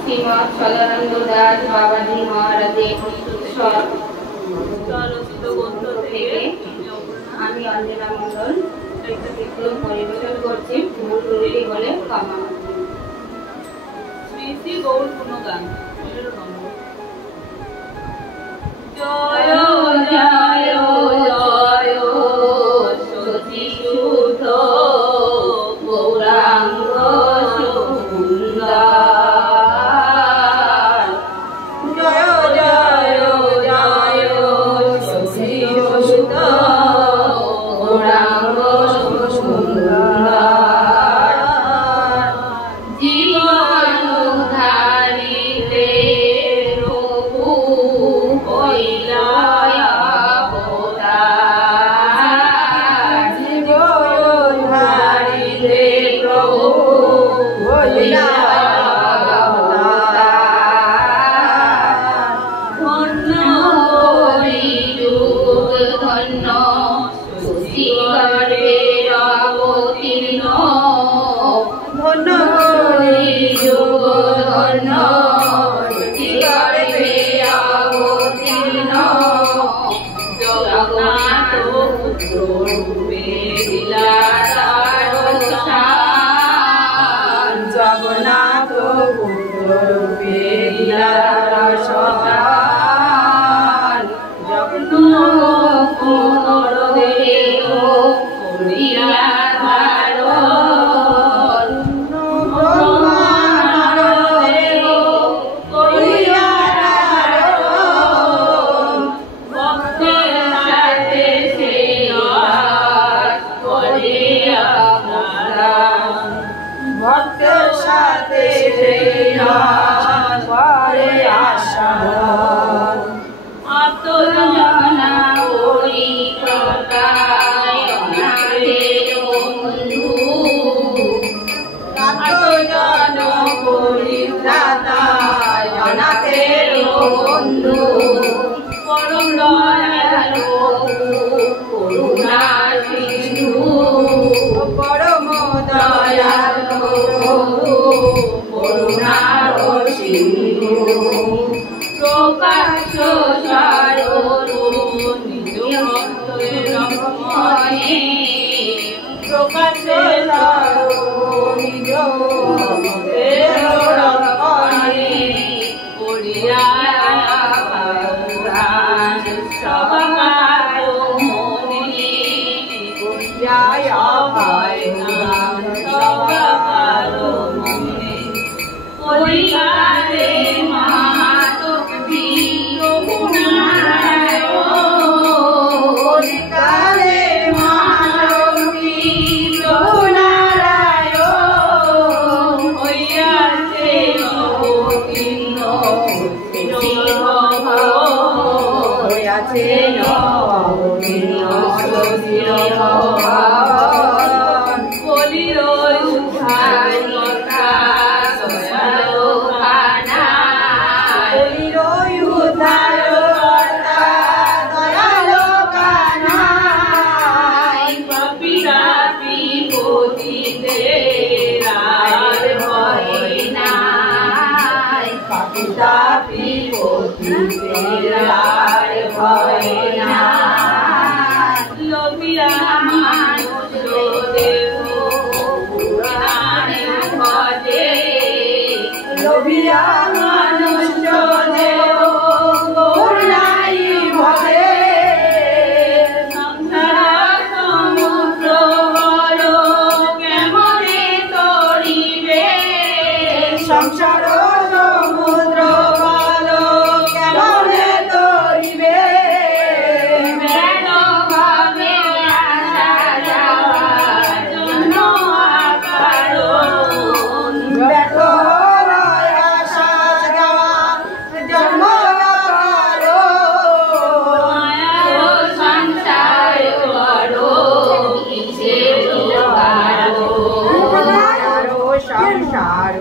শ্রীমৎ সদানন্দ দাস বাবাজি মহারাজের থেকে আমি অঞ্জনা মন্ডল পরিবেশন করছি। ভুল ত্রুটি হলে ক্ষমা। শ্রী শ্রী গৌর গুণগান। জয় জয় জয় সতী শুদ্ধ গৌরাঙ্গ সুন্দর। জগন্নাথ পুত্র রূপে লীলার সদান জগন্নাথ পুত্র দেহ করিয়া ধারণ ব্রহ্মার দেহ করিয়া ধারণ ভক্তের সাথে সেবাস করিয়া ভক্তের সাথে পরে আশা আত্মজনা করি বন্ধু আত্মজন করি অনাথের বন্ধু পরম দয়ালু করুণা সিন্ধু পরম দয়ালু করুণার সিন্ধু প্রকাশ সারো নিজ ভক্তের রক্ষণে প্রকাশ সারো নিজ ভক্তের রক্ষণে করিয়া সবার মনে করিয়া সবার মনে করিয়ারে মহাশক্তি করিকারে মহাশক্তি নারায়ণ হইয়াছে অবতীর্ণ হইয়াছে অবতীর্ণ বলির উদ্ধার লতা সয়ালো খানা বলির উদ্ধার লতা দয়ালো কানা পাপিরা বিপতিতে রায়ের ভয় নাই পাপিতা বিপতিতে রায়ের ভয় নাই লোভিরা মানুষ দেহ পুরাণে ভজে লোভিরা মানুষ দেহ পুরাণাই ভজে সংসার সমুদ্র বড় কেমনে তরিবে সংসার সমুদ্র বড় কেমনে তরিবে ভাবে আসা যাওয়ার জন্য কারণ আসা যাওয়ার জন্ম সংসার বড় কিসের সংসার